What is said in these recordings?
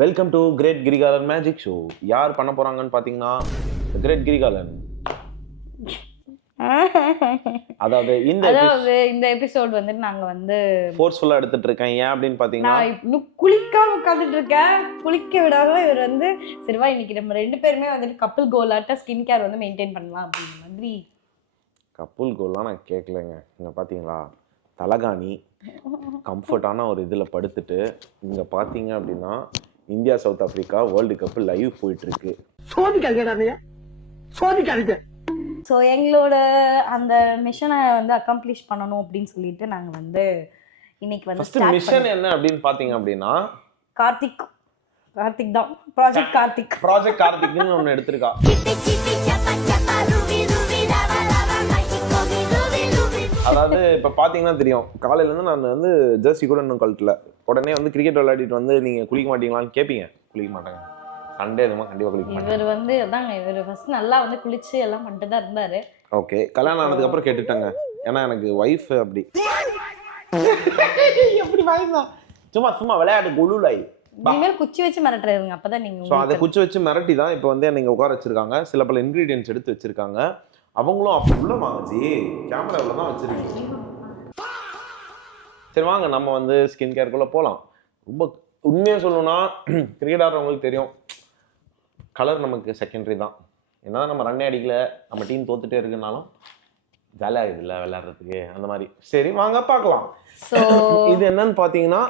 Welcome to great Kirikalan magic show. யார் பண்ண போறாங்கன்னு பாத்தீங்கன்னா கிரேட் கிரிகாலன். அதாவது இந்த எபிசோட் வந்து நாங்க வந்து ஃபோர்ஸ்ஃபுல்லா எடுத்துட்டு இருக்கேன். ஏன் அப்படின்னு பாத்தீங்கன்னா நான் இன்னும் குளிக்காம உட்காந்துட்டு இருக்கேன். குளிக்க விடாம இவர் வந்து சரிவா இன்னைக்கு நம்ம 2 பேருமே வந்துட்டு கப்புள் கோலாட்ட ஸ்கின் கேர் வந்து மெயின்டைன் பண்ணலாம் அப்படிங்கிற மாதிரி. கப்புள் கோல்லாம் நான் கேட்கலங்க. இங்க பாத்தீங்களா தலகாணி கம்ஃபர்டான ஒரு இதுல படுத்துட்டு இங்க பாத்தீங்க அப்படின்னா India south Africa world cup live போயிட்டு இருக்கு. ஸோ எங்களோட அந்த மிஷனை வந்து அக்கம்ப்ளிஷ் பண்ணணும் அப்படின்னு சொல்லிட்டு நாங்க வந்து இன்னைக்கு வந்து மிஷன் என்ன அப்படின்னு பாத்தீங்க அப்படின்னா கார்த்திக் தான் ப்ராஜெக்ட் கார்த்திக்னு ஒன்று எடுத்திருக்கா. அதாவது இப்போ பார்த்தீங்கன்னா தெரியும், காலையிலேருந்து நான் வந்து ஜெர்சி கூட இன்னும் கழட்டல. உடனே வந்து கிரிக்கெட் விளையாடிட்டு வந்து நீங்கள் குளிக்க மாட்டீங்களான்னு கேட்பீங்க. குளிக்க மாட்டாங்க, சண்டே எதுவும் கண்டிப்பாக குளிக்க மாட்டாங்க. இவர் வந்து அதாங்க, இவர் ஃபர்ஸ்ட் நல்லா வந்து குளிச்சு எல்லாம் பண்ணிட்டு தான் இருந்தாரு. ஓகே, கல்யாணம் ஆனதுக்கப்புறம் கேட்டுட்டாங்க. ஏன்னா எனக்கு ஒய்ஃப் அப்படி எப்படி வாய்தான் சும்மா விளையாட்டு குழுலாய் இனிமேல் குச்சி வச்சு மிரட்டுறதுங்க. அப்பதான் நீங்க ஸோ அதை குச்சி வச்சு மிரட்டி தான் இப்போ வந்து நீங்கள் உட்கார வச்சிருக்காங்க. சில பல இன்க்ரீடியன்ஸ் எடுத்து வச்சிருக்காங்க. அவங்களும் அப்படி உள்ள வாங்கச்சி கேமரா இவ்வளோ தான் வச்சிருக்கீங்க. சரி வாங்க நம்ம வந்து ஸ்கின் கேருக்குள்ள போகலாம். ரொம்ப உண்மையாக சொல்லணும்னா கிரிக்கெட் ஆடுறவங்களுக்கு தெரியும், கலர் நமக்கு செகண்டரி தான். ஏன்னா நம்ம ரன்னே அடிக்கல, நம்ம டீம் தோத்துட்டே இருக்குனாலும் ஜாலியாக இல்லை விளையாடுறதுக்கு அந்த மாதிரி. சரி வாங்க பார்க்கலாம். இது என்னன்னு பாத்தீங்கன்னா,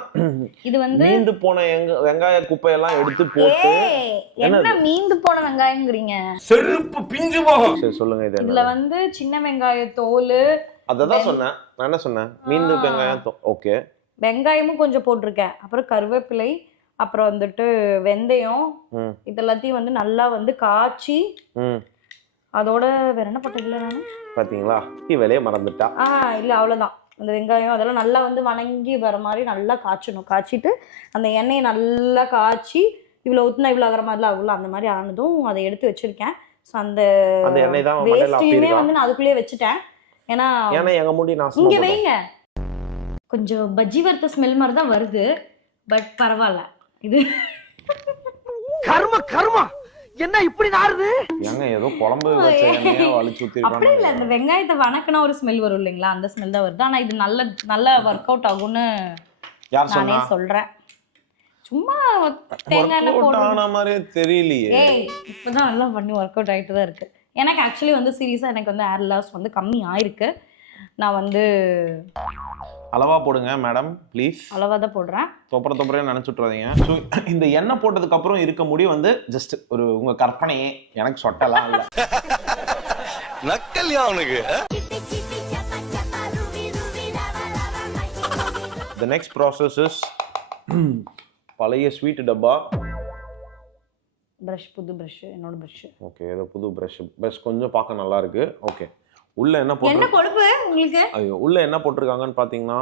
இது வந்து மீந்து போன வெங்காய குப்பையெல்லாம் எடுத்து போட்டு. என்ன மீந்து போன வெங்காயம்ங்கறீங்க? செருப்பு பிஞ்சு போகும். சரி சொல்லுங்க. இதுல வந்து சின்ன வெங்காய தோல். அததான் சொன்னேன். நான் என்ன சொன்னேன்? மீந்து வெங்காயம். ஓகே, வெங்காயமும் கொஞ்சம் போட்டிருக்கேன். அப்புறம் கருவேப்பிலை, அப்புறம் வந்துட்டு வெந்தயம், இதெல்லாத்தையும் வந்து நல்லா வந்து காய்ச்சி அதோட வேற என்ன போட்டதில்ல நான் பாத்தீங்களா? வேலையை மறந்துட்டா. இல்ல அவ்வளவுதான். அந்த வெங்காயம் அதெல்லாம் நல்லா வந்து வணங்கி வர மாதிரி நல்லா காய்ச்சணும். காய்ச்சிட்டு அந்த எண்ணெயை நல்லா காய்ச்சி இவ்வளோ ஊற்றினா இவ்வளோ ஆகிற மாதிரிலாம் ஆகும்ல, அந்த மாதிரி ஆனதும் அதை எடுத்து வச்சிருக்கேன். ஸோ அந்த வேஸ்ட்டையுமே வந்து நான் அதுக்குள்ளேயே வச்சுட்டேன். ஏன்னா எங்க முடி நான் இங்கே வைங்க, கொஞ்சம் பஜ்ஜி வறுத்த ஸ்மெல் மாதிரி தான் வருது. பட் பரவாயில்ல. இது கர்மா என்ன இப்படி நாறுது? ஏங்க ஏதோ குழம்பு வச்ச எண்ணெயை வலிச்சு ஊத்திருக்காங்க. அப்படி இல்ல, இந்த வெங்காயத்தை வணக்கினா ஒரு ஸ்மெல் வரும் இல்லைங்களா, அந்த ஸ்மெல் தான் வருது. ஆனா இது நல்ல ஒர்க் அவுட் ஆகும்னு நானே சொல்றேன். சும்மா தேங்காய் எண்ணெய் போடுற மாதிரியே தெரியலையே. இப்பதான் நல்லா பண்ணி ஒர்க் அவுட் ஆகிட்டு தான் இருக்கு. எனக்கு ஆக்சுவலி வந்து சீரியஸா எனக்கு வந்து ஹேர் லாஸ் வந்து கம்மி ஆயிருக்கு. நான் வந்து அளவா போடுங்க மேடம் ப்ளீஸ். அளவா தான் போடுறேன். தொப்பரையா நினைச்சுட்றாதீங்க. ஸோ இந்த எண்ணெய் போட்டதுக்கு அப்புறம் இருக்க முடி வந்து ஜஸ்ட் ஒரு உங்க கற்பனையே, எனக்கு சொட்டலாம் இல்லை. நக்கல்யா அவனுக்கு. The next process is பழைய ஸ்வீட் டப்பா. புது பிரஷ், என்னோட பிரஷ். ஓகே, ஏதோ புது பிரஷ் கொஞ்சம் பார்க்க நல்லா இருக்கு. ஓகே, உள்ள என்ன கொடுப்பு உங்களுக்கு? ஐயோ, உள்ள என்ன போட்டிருக்காங்கன்னு பாத்தீங்கன்னா,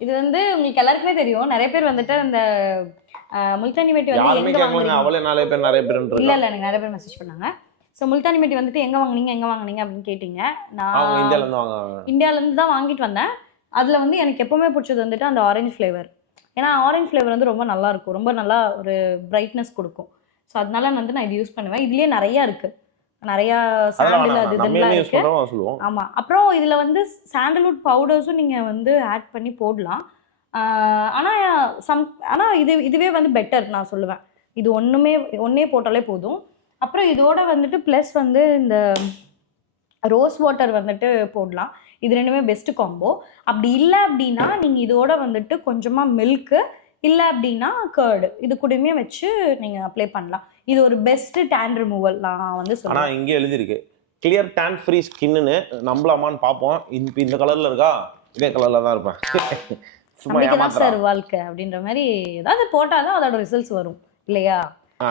இது வந்து உங்களுக்கு எல்லாருக்குமே தெரியும். நிறைய பேர் வந்துட்டு அந்த முல்தானி மெட்டி வந்து எங்க வாங்குறீங்க? அவளே நிறைய பேர் இல்ல எனக்கு நிறைய பேர் மெசேஜ் பண்ணாங்க. ஸோ முல்தானி மெட்டி வந்துட்டு எங்க வாங்குனீங்க அப்படின்னு கேட்டீங்க. நான் இந்தியால இருந்து தான் வாங்கிட்டு வந்தேன். அதுல வந்து எனக்கு எப்பவுமே பிடிச்சது வந்துட்டு அந்த ஆரஞ்சு ஃப்ளேவர். ஏன்னா ஆரஞ்சு ஃப்ளேவர் வந்து ரொம்ப நல்லா இருக்கும், ரொம்ப நல்லா ஒரு பிரைட்னஸ் கொடுக்கும். ஸோ அதனால வந்து நான் இது யூஸ் பண்ணுவேன். இதுலயே நிறைய இருக்கு, நிறைய சாண்டில் அது இதெல்லாம் இருக்கு. ஆமா, அப்புறம் இதுல வந்து சாண்டல்வுட் பவுடர்ஸும் நீங்க வந்து ஆட் பண்ணி போடலாம். ஆனா இதுவே வந்து பெட்டர் நான் சொல்லுவேன். இது ஒன்னே போட்டாலே போதும். அப்புறம் இதோட வந்துட்டு ப்ளஸ் வந்து இந்த ரோஸ் வாட்டர் வந்துட்டு போடலாம். இது ரெண்டுமே பெஸ்ட் காம்போ. அப்படி இல்லை அப்படின்னா நீங்க இதோட வந்துட்டு கொஞ்சமா மில்க்கு, இல்லை அப்படின்னா கர்டு, இது கூடயுமே வச்சு நீங்க அப்ளை பண்ணலாம். இது ஒரு பெஸ்ட் டேன் ரிமூவல் நான் வந்து சொல்றேன். ஆனா இங்க எழுதிருக்கு கிளியர் டேன் ஃப்ரீ ஸ்கின்னு. நம்பலாமான்னு பாப்போம். இந்த கலர்ல இருக்கா? இதே கலர்ல தான் இருப்பேன். சும்மா சார் வாழ்க்கை அப்படின்ற மாதிரி ஏதாவது போட்டாதான் அதோட ரிசல்ட்ஸ் வரும் இல்லையா?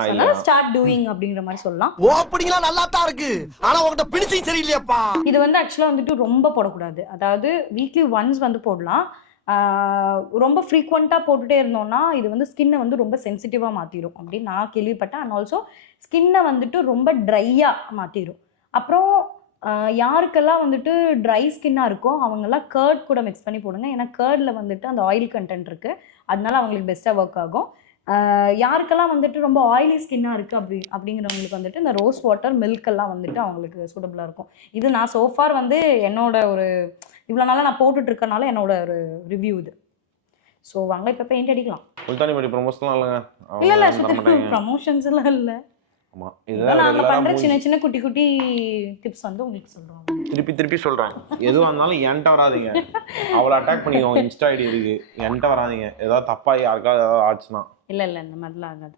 அதனால ஸ்டார்ட் டூயிங் அப்படிங்கிற மாதிரி சொல்லலாம். ஓப்பனிங்ல நல்லா தான் இருக்கு, ஆனா உன்கிட்ட பினிஷிங் சரியில்லையாப்பா. இது வந்து ஆக்சுவலா வந்துட்டு ரொம்ப போடக்கூடாது. அதாவது வீக்லி ஒன்ஸ் வந்து போடலாம். ரொம்ப ஃப்ரீக்வெண்ட்டாக போட்டுகிட்டே இருந்தோம்னா இது வந்து ஸ்கின்னை வந்து ரொம்ப சென்சிட்டிவாக மாற்றிடும் அப்படின்னு நான் கேள்விப்பட்டேன். அண்ட் ஆல்சோ ஸ்கின்னை வந்துட்டு ரொம்ப ட்ரையாக மாற்றிடும். அப்புறம் யாருக்கெல்லாம் வந்துட்டு ட்ரை ஸ்கின்னாக இருக்கோ அவங்கெல்லாம் கர்ட் கூட மிக்ஸ் பண்ணி போடுங்க. ஏன்னா கர்டில் வந்துட்டு அந்த ஆயில் கண்டென்ட் இருக்குது, அதனால அவங்களுக்கு பெஸ்ட்டாக ஒர்க் ஆகும். யாருக்கெல்லாம் வந்துட்டு ரொம்ப ஆயிலி ஸ்கின்னாக இருக்குது அப்படிங்கிறவங்களுக்கு வந்துட்டு இந்த ரோஸ் வாட்டர் மில்க் எல்லாம் வந்துட்டு அவங்களுக்கு சூட்டபுளாக இருக்கும். இது நான் சோஃபார் வந்து என்னோட ஒரு இவ்வளோ நாளாக நான் போட்டுட்டு இருக்கனால என்னோட ஒரு ரிவ்யூ இது. ஸோ வாங்க இப்போ பெயிண்ட் அடிக்கலாம். முல்தானி மட்டி ப்ரொமோஷன்லாம் இல்லைங்க. இல்லை சுத்தமாக ப்ரமோஷன்ஸ் எல்லாம் இல்லை. ஆமாம், இதுதான் நாங்கள் பண்ணுற சின்ன சின்ன குட்டி குட்டி டிப்ஸ் வந்து உங்களுக்கு சொல்கிறோம். திருப்பி சொல்கிறேன், எதுவாக இருந்தாலும் என்கிட்ட வராதிங்க. அவளை அட்டாக் பண்ணிக்கோங்க, இன்ஸ்டா ஐடி இருக்கு, என்கிட்ட வராதிங்க. ஏதாவது தப்பாக யாருக்காவது ஏதாவது ஆச்சுன்னா. இல்லை இந்த மாதிரிலாம் ஆகாது.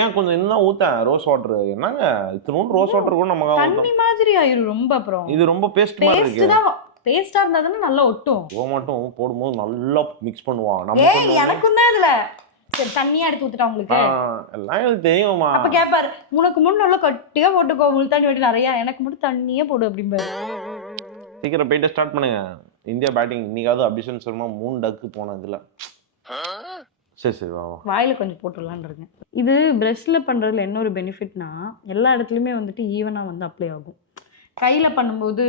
ஏன் கொஞ்சம் இன்னும் ஊற்றேன் ரோஸ் வாட்டர். என்னங்க இத்தனோண்டு ரோஸ் வாட்டர் கூட நம்ம தண்ணி மாதிரி ஆயிரும் ரொம்ப. அப்புறம் இது ரொம்ப பேஸ்ட் மாதிரி இருக்கு. பேஸ்டா இருந்தா தானே நல்லா ஒட்டும். மட்டும் போடும்போது நல்லா மிக்ஸ் பண்ணுவான். நம்ம எனக்கும் தான் இதுல சரி தண்ணியா எடுத்து ஊத்துட்டா உங்களுக்கு எல்லாம் எனக்கு தெரியுமா. அப்ப கேப்பாரு, உனக்கு முன்ன நல்லா கட்டியா போட்டுக்கோ, முல்தானி மட்டி நிறைய, எனக்கு மட்டும் தண்ணியே போடு அப்படிம்பாரு. சீக்கிரம் போயிட்டு ஸ்டார்ட் பண்ணுங்க. இந்தியா பேட்டிங் இன்னைக்காவது அபிஷேக் சர்மா 3 டக்கு போனதுல. சரி வா வாயில கொஞ்சம் போட்டுடலான்னு இருக்கேன். இது பிரஷ்ல பண்றதுல என்ன ஒரு பெனிஃபிட்னா எல்லா இடத்துலயுமே வந்துட்டு ஈவனா வந்து அப்ளை ஆகும். கையில பண்ணும்போது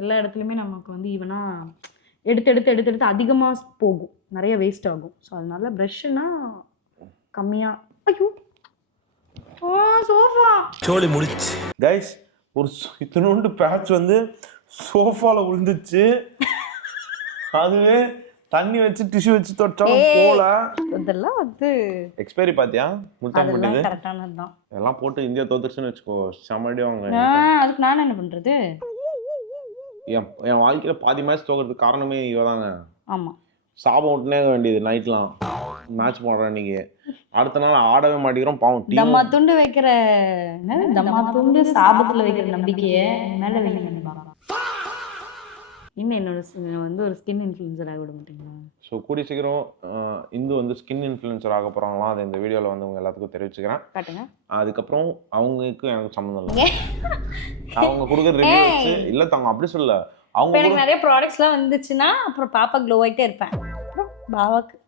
எல்லா இடத்துலையுமே நமக்கு வந்து ஈவனா எடுத்து அதிகமாக போகும், நிறைய வேஸ்ட் ஆகும். ஸோ அதனால ப்ரஷ்னா கம்மியாக. ஐயோ சோஃபா சோலி முடிச்சு கைஸ், ஒரு இத்தனோண்டு பேட்ச் வந்து சோஃபால விழுந்துச்சு. அதுவே தண்ணி வச்சு டிஷ்யூ வச்சு தொட்டாலும் போல. இதெல்லாம் வந்து எக்ஸ்பைரி பாத்தியா? முல்தானி மட்டி கரெக்டானது தான். எல்லாம் போட்டு இந்தியா தோத்துச்சுன்னு வச்சுக்கோ, செமடி வாங்க. அதுக்கு நான் என்ன பண்றது? என் வாழ்க்கையில பாதி மேட்ச் தோக்கிறதுக்கு காரணமே இவதாங்க. ஆமா, சாபம் விட்டுனே வேண்டியது. நைட்லாம் மேட்ச் போடுறேன் இன்னைக்கு, அடுத்த நாள் ஆடவே மாட்டேங்கிறோம். பாவம் தம்மா துண்டு வைக்கிற தம்மா துண்டு சாபத்துல வைக்கிற நம்பிக்கையை மேல வைக்கணும். இன்னும் என்னோட வந்து ஒரு ஸ்கின் இன்ஃப்ளூயன்சர் ஆக விட மாட்டீங்களா? ஸோ கூடி சீக்கிரம் இந்து வந்து ஸ்கின் இன்ஃப்ளூயன்சர் ஆக போகிறாங்களாம். அதை இந்த வீடியோவில் வந்து உங்கள் எல்லாத்துக்கும் தெரிவிச்சுக்கிறேன். காட்டுங்க. அதுக்கப்புறம் அவங்களுக்கு எனக்கு சம்மந்தம் இல்லை. அவங்க கொடுக்குற ரிவ்யூ வச்சு இல்லை தாங்க அப்படி சொல்ல. அவங்க எனக்கு நிறைய ப்ராடக்ட்ஸ்லாம் வந்துச்சுன்னா அப்புறம் பாப்பா க்ளோ ஆகிட்டே இருப்பேன். அப்புறம் பாவாக்கு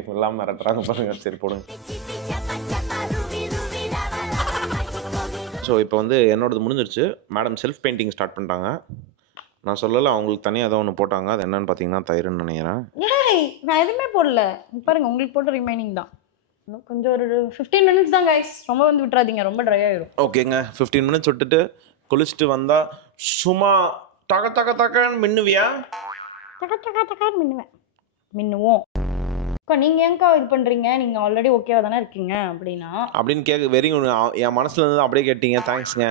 இப்போ எல்லாம் மிரட்டுறாங்க பாருங்க. சரி போடுங்க. ஸோ இப்போ வந்து என்னோடது முடிஞ்சிருச்சு. மேடம் செல்ஃப் பெயிண்டிங் ஸ்டார்ட் பண்ணிட்டாங்க. நான் சொல்லலை, அவங்களுக்கு தனியாக ஏதோ ஒன்று போட்டாங்க. அது என்னன்னு பார்த்தீங்கன்னா தயிர்னு நினைக்கிறேன். நான் எதுவுமே போடல பாருங்க, உங்களுக்கு போட்ட ரிமைனிங் தான். கொஞ்சம் ஒரு 15 மினிட்ஸ் தான் கைஸ், ரொம்ப வந்து விட்டுறாதீங்க, ரொம்ப ட்ரை ஆயிடும். ஓகேங்க, 15 மினிட்ஸ் விட்டுட்டு குளிச்சுட்டு வந்தால் சும்மா தக்கன்னு மின்னுவியா? தக்கான்னு மின்னுவோம். நீங்கள் ஏங்கா இது பண்ணுறீங்க, நீங்கள் ஆல்ரெடி ஓகேவா தானே இருக்கீங்க அப்படின்னு கேட்க வெரி என் மனசுல இருந்து அப்படியே கேட்டீங்க. தேங்க்ஸ்ங்க.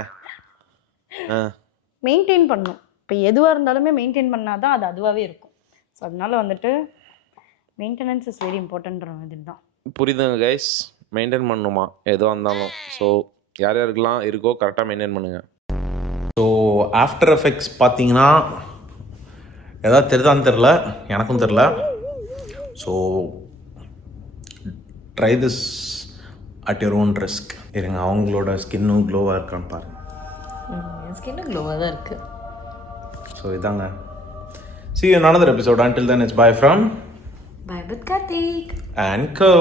மெயின்டைன் பண்ணணும். இப்போ எதுவாக இருந்தாலுமே மெயின்டைன் பண்ணால் தான் அது அதுவாகவே இருக்கும். ஸோ அதனால வந்துட்டு மெயின்டெனன்ஸ் இஸ் வெரி இம்பார்ட்டன்ட்ற மாதிரி தான். புரியுதுங்க கைஸ், மெயின்டைன் பண்ணணுமா எதுவாக இருந்தாலும். ஸோ யார் யாருக்கெல்லாம் இருக்கோ கரெக்டாக மெயின்டைன் பண்ணுங்கள். ஸோ ஆஃப்டர் எஃபெக்ட்ஸ் பார்த்தீங்கன்னா எதாவது தெரிதான்னு தெரில, எனக்கும் தெரில. So try this at your own risk. இருங்க, அவங்களோட ஸ்கின்னும் க்ளோவாக இருக்கான்னு பாருங்கள். என் ஸ்கின்னு க்ளோவாக தான் இருக்குது. ஸோ இதாங்க. See you in another episode. Until then, it's bye from Bye with Karthik and Co.